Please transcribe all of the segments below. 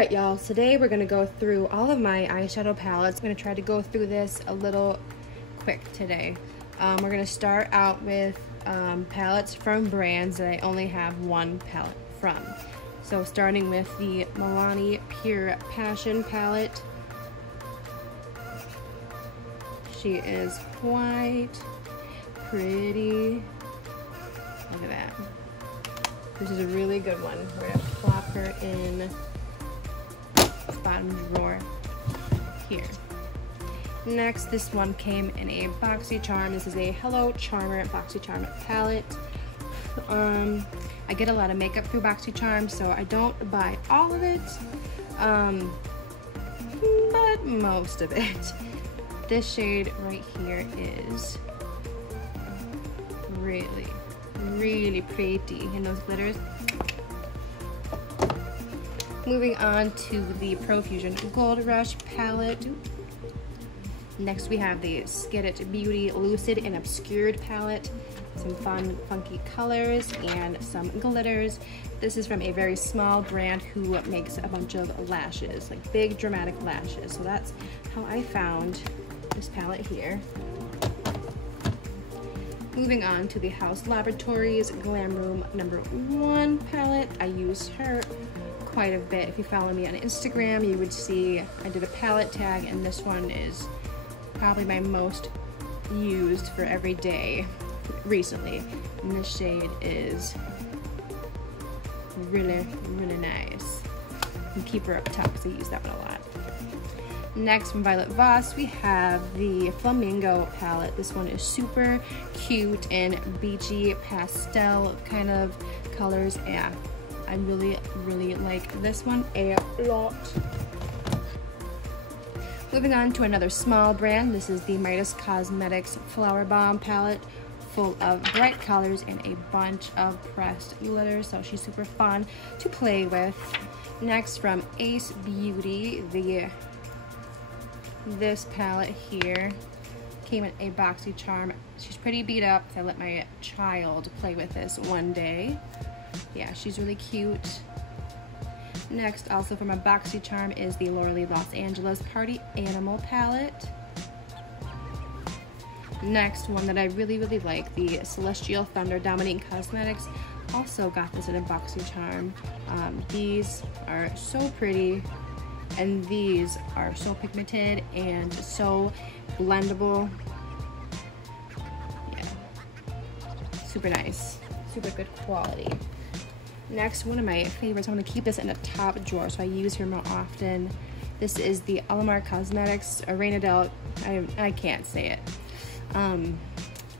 Alright y'all, today we're going to go through all of my eyeshadow palettes. I'm going to try to go through this a little quick today. We're going to start out with palettes from brands that I only have one palette from. So starting with the Milani Pure Passion palette. She is quite pretty. Look at that. This is a really good one. We're going to plop her in the bottom drawer here. Next, this one came in a BoxyCharm. This is a Hello Charmer BoxyCharm palette. I get a lot of makeup through BoxyCharm, so I don't buy all of it, but most of it. This shade right here is really, really pretty in those glitters. Moving on to the Profusion Gold Rush palette. Next we have the Skid It Beauty Lucid and Obscured palette. Some fun, funky colors and some glitters. This is from a very small brand who makes a bunch of lashes, like big dramatic lashes. So that's how I found this palette here. Moving on to the House Laboratories Glam Room #1 palette. I use her quite a bit. If you follow me on Instagram, you would see I did a palette tag, and this one is probably my most used for every day recently. And this shade is really, really nice. And keep her up top because I use that one a lot. Next, from Violet Voss, we have the Flamingo palette. This one is super cute and beachy pastel kind of colors. Yeah, I really, really like this one a lot. Moving on to another small brand. This is the Midas Cosmetics Flower Bomb palette, full of bright colors and a bunch of pressed glitter, so she's super fun to play with. Next, from Ace Beauty, this palette here came in a BoxyCharm. She's pretty beat up. I let my child play with this one day. Yeah, she's really cute. Next, also from a BoxyCharm, is the Laura Los Angeles Party Animal palette. Next, one that I really, really like, the Celestial Thunder Dominique Cosmetics. Also got this in a BoxyCharm. These are so pretty, and these are so pigmented and so blendable. Yeah, super nice, super good quality. Next, one of my favorites, I'm going to keep this in the top drawer so I use her more often. This is the Alamar Cosmetics Reynadel, I can't say it.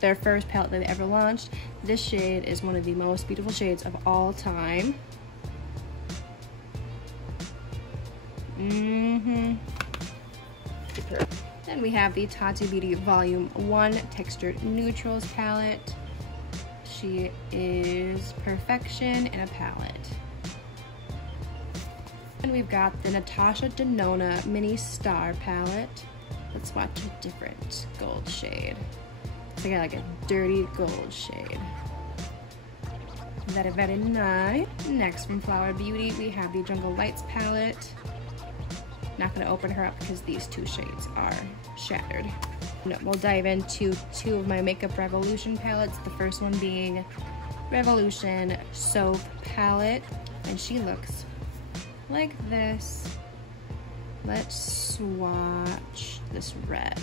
Their first palette that they ever launched. This shade is one of the most beautiful shades of all time. Then we have the Tati Beauty Volume 1 Textured Neutrals palette. She is perfection in a palette. And we've got the Natasha Denona Mini Star palette. Let's watch a different gold shade. So I got like a dirty gold shade. Very, very nice. Next, from Flower Beauty, we have the Jungle Lights palette. Not going to open her up because these two shades are shattered. We'll dive into two of my Makeup Revolution palettes. The first one being Revolution Soap palette, and she looks like this. Let's swatch this red.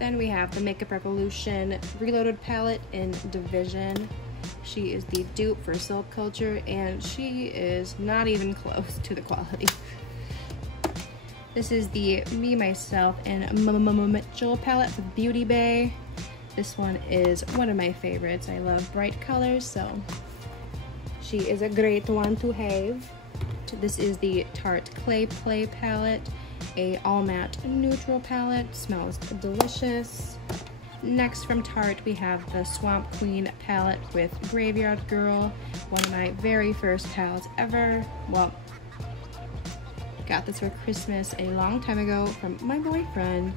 Then we have the Makeup Revolution Reloaded palette in Division. She is the dupe for Silk Culture, and she is not even close to the quality. This is the Me, Myself, and Mitchell palette with Beauty Bay. This one is one of my favorites. I love bright colors, so she is a great one to have. This is the Tarte Clay Play palette, a all matte neutral palette. Smells delicious. Next, from Tarte, we have the Swamp Queen palette with Graveyard Girl, one of my very first palettes ever. Well, got this for Christmas a long time ago from my boyfriend.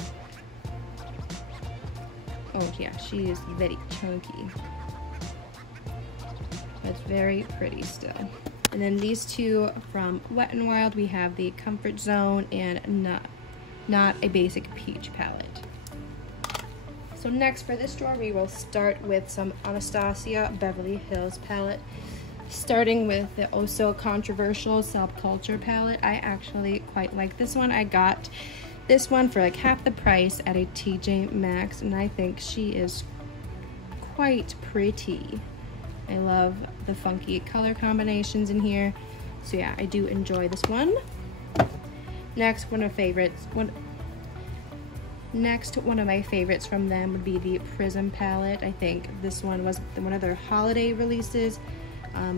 Oh yeah, she is very chunky. It's very pretty still. And then these two from Wet n Wild, we have the Comfort Zone and Not a Basic Peach palette. So next for this drawer, we will start with some Anastasia Beverly Hills palette. Starting with the oh so controversial Subculture palette. I actually quite like this one. I got this one for like half the price at a TJ Maxx, and I think she is quite pretty. I love the funky color combinations in here. So yeah, I do enjoy this one. Next, one of my favorites from them would be the Prism palette. I think this one was one of their holiday releases.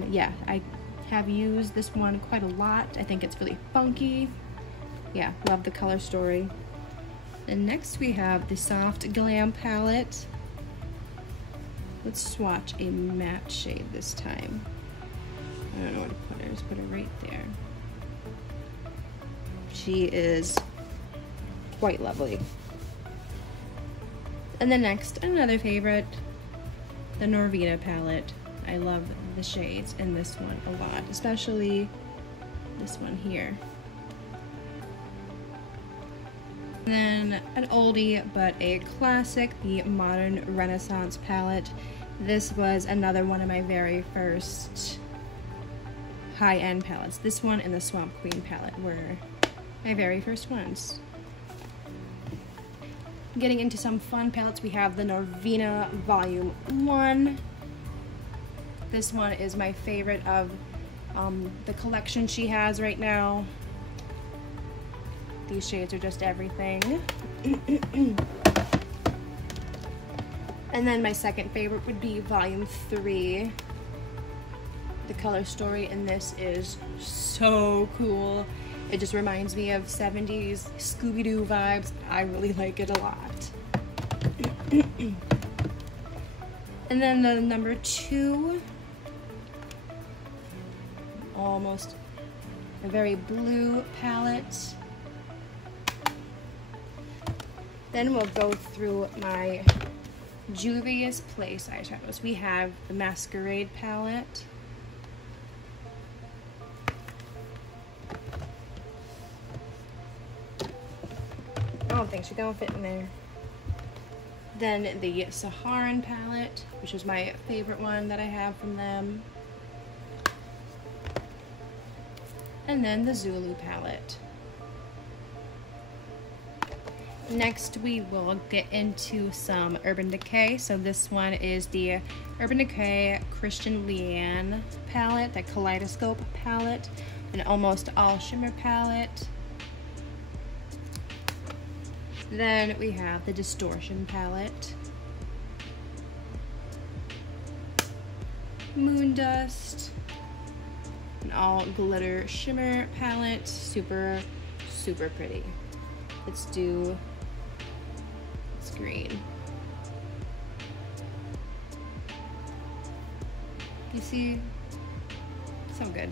Yeah, I have used this one quite a lot. I think it's really funky. Yeah, love the color story. And next we have the Soft Glam palette. Let's swatch a matte shade this time. I don't know what to put her. Just put her right there. She is quite lovely. And then next, another favorite, the Norvina palette. I love the shades in this one a lot, especially this one here. And then an oldie but a classic, the Modern Renaissance palette. This was another one of my very first high-end palettes. This one and the Swamp Queen palette were my very first ones. Getting into some fun palettes, we have the Norvina Volume 1. This one is my favorite of the collection she has right now. These shades are just everything. And then my second favorite would be Volume 3. The color story in this is so cool. It just reminds me of 70s Scooby-Doo vibes. I really like it a lot. And then the number 2, almost a very blue palette. Then we'll go through my Juvia's Place eyeshadows. We have the Masquerade palette. I don't think she's gonna fit in there. Then the Saharan palette, which is my favorite one that I have from them. And then the Zulu palette. Next, we will get into some Urban Decay. So this one is the Urban Decay Christian Leanne palette, the Kaleidoscope palette, an almost all shimmer palette. Then we have the Distortion palette, Moon Dust, an all glitter shimmer palette, super, super pretty. Let's do this green. You see? So good.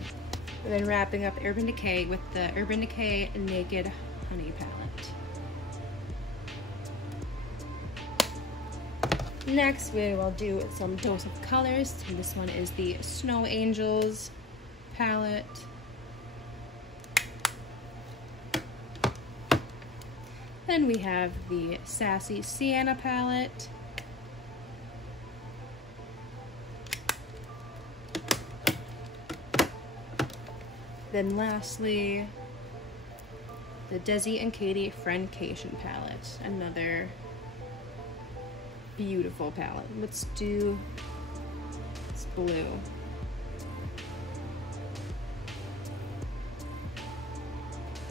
And then wrapping up Urban Decay with the Urban Decay Naked Honey palette. Next, we will do some Dose of Colors. This one is the Snow Angels palette. Then we have the Sassy Sienna palette. Then lastly, the Desi and Katie Friendcation palette. Another beautiful palette. Let's do this blue.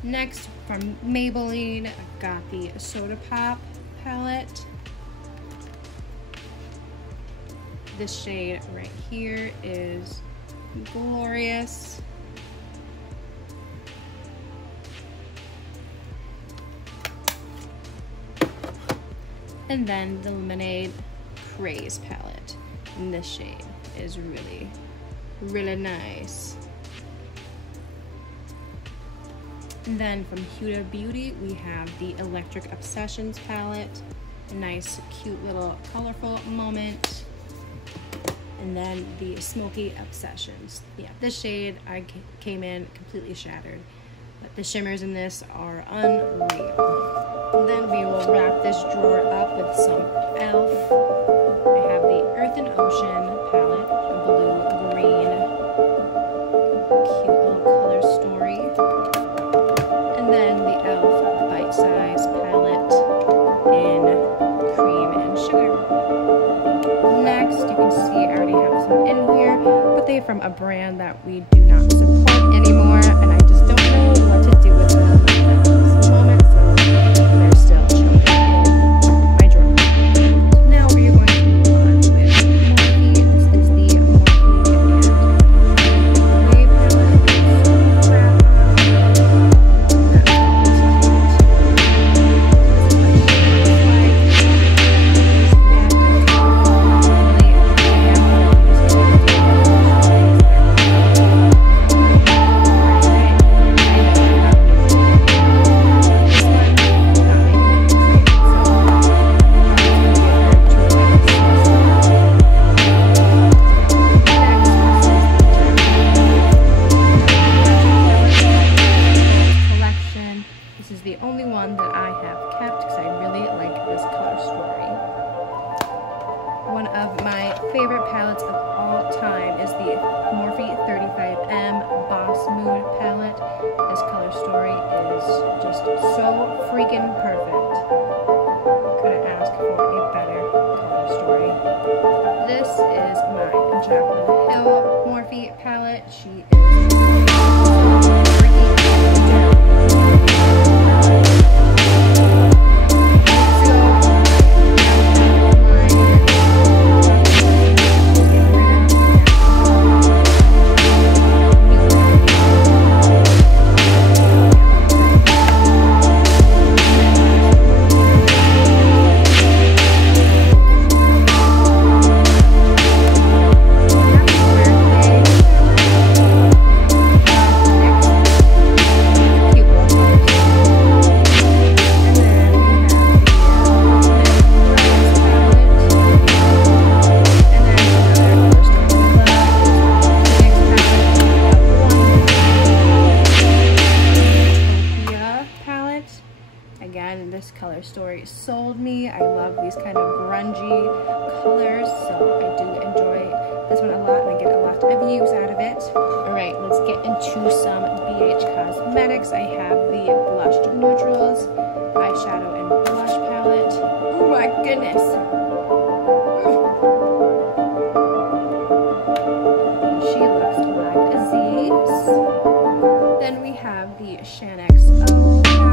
Next, from Maybelline, I got the Soda Pop palette. This shade right here is glorious. And then the Lemonade Craze palette. And this shade is really, really nice. And then from Huda Beauty, we have the Electric Obsessions palette. A nice, cute little colorful moment. And then the Smoky Obsessions. Yeah, this shade I came in completely shattered, but the shimmers in this are unreal. And then we will wrap this drawer up with some e.l.f. I have the Earth and Ocean palette, a blue-green, cute little color story. And then the e.l.f. Bite Size palette in cream and sugar. Next, you can see I already have some in here, but they're from a brand that we do not support anymore, and I just don't know what to do with them at this moment, so they're still chilling in my drawer. Now we are going to move on with Morphe. This is the Morphe and Clay palette. It's wrap collection. This is the only one that I have kept because I really like this color story. One of my favorite palettes of all time is the Morphe 35M Boss Mood palette. This color story is just so freaking perfect. Couldn't ask for a better color story. This is my Jaclyn Hill Morphe palette. She is this color story sold me. I love these kind of grungy colors, so I do enjoy this one a lot and I get a lot of use out of it. Alright, let's get into some BH Cosmetics. I have the Blushed Neutrals eyeshadow and blush palette. Oh my goodness! She looks like Aziz. Then we have the ShanXO palette.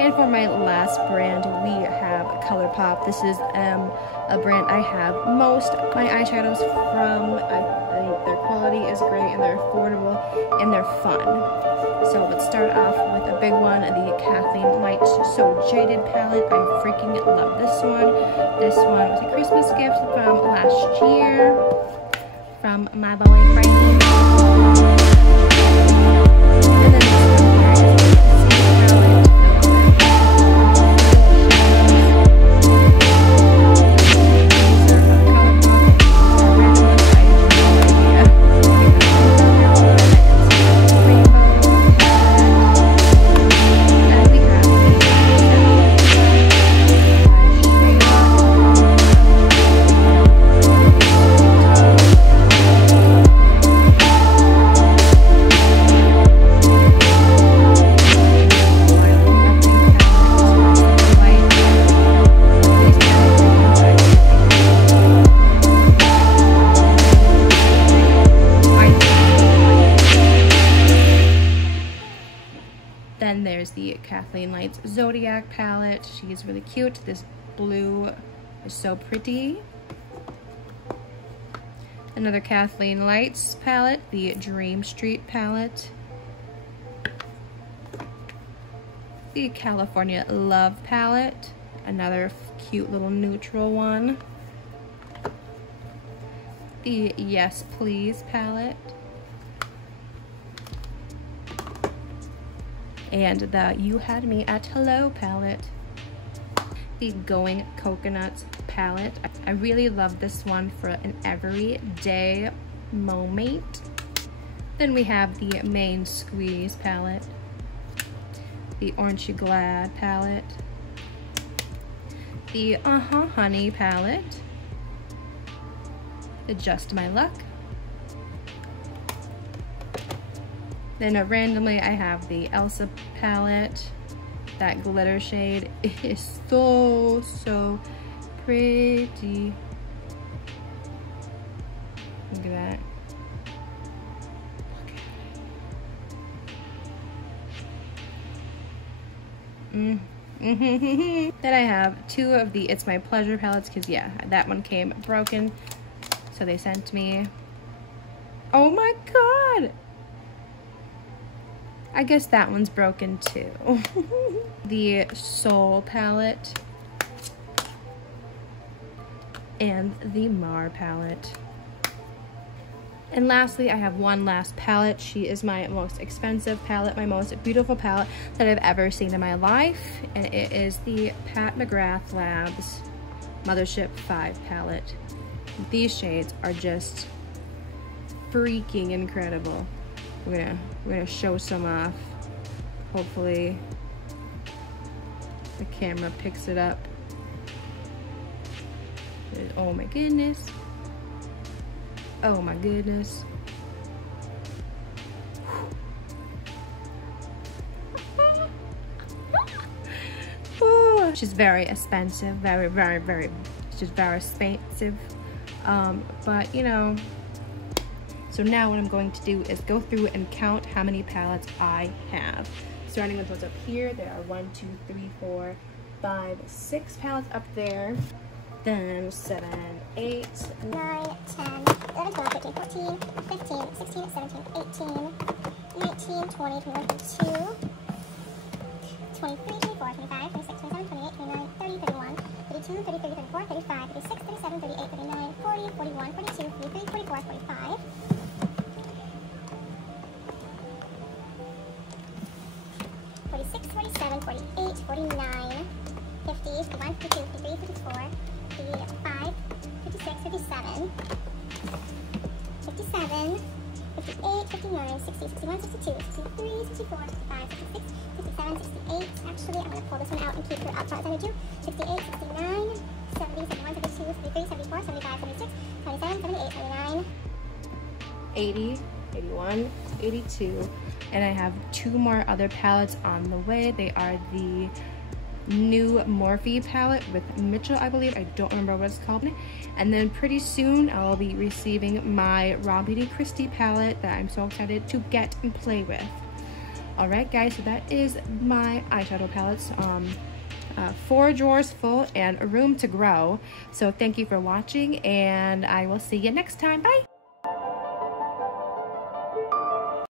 And for my last brand, we have ColourPop. This is a brand I have most of my eyeshadows from. I think their quality is great and they're affordable and they're fun. So let's start off with a big one, the Kathleen Light So Jaded palette. I freaking love this one. This one was a Christmas gift from last year from my boyfriend. And then this one here is the palette. Lights Zodiac palette. She is really cute. This blue is so pretty. Another Kathleen Lights palette, the Dream Street palette. The California Love palette, another cute little neutral one. The Yes Please palette. And the You Had Me at Hello palette. The Going Coconuts palette. I really love this one for an everyday moment. Then we have the Main Squeeze palette. The Aren't You Glad palette. The Honey palette. The Just My Luck. Then randomly I have the Elsa palette. That glitter shade is so pretty. Look at that. Then I have two of the It's My Pleasure palettes, because yeah, that one came broken, so they sent me. Oh my god, I guess that one's broken too. The Soul palette and the Mar palette. And lastly, I have one last palette. She is my most expensive palette, my most beautiful palette that I've ever seen in my life. And it is the Pat McGrath Labs Mothership 5 palette. These shades are just freaking incredible. We're gonna show some off. Hopefully the camera picks it up. Oh my goodness. Oh my goodness. She's very expensive, very, she's very expensive. But you know, so now what I'm going to do is go through and count how many palettes I have. Starting with what's up here, there are 1, 2, 3, 4, 5, 6 palettes up there. Then 7, 8, 9, 10, 11, 12, 13, 14, 15, 16, 17, 18, 19, 20, 21, 22, 23, 24, 25, 26, 27, 28, 29, 30, 31, 32, 33, 34, 35, 36, 37, 38, 39, 40, 41, 42, 43, 44, 45. 46, 47, 48, 49, 50, 51, 52, 53, 54, 55, 56, 57, 57, 58, 59, 60, 61, 62, 63, 64, 65, 66, 67, 68. Actually, I'm going to pull this one out and keep her up as I do. 68, 69, 70, 71, 72, 73, 74, 75, 76, 77, 78, 79, 80, 81, 82. And I have 2 more other palettes on the way. They are the new Morphe palette with Mitchell, I believe. I don't remember what it's called. And then pretty soon I'll be receiving my Raw Beauty Christie palette that I'm so excited to get and play with. Alright guys, so that is my eyeshadow palettes. 4 drawers full and a room to grow. So thank you for watching, and I will see you next time. Bye!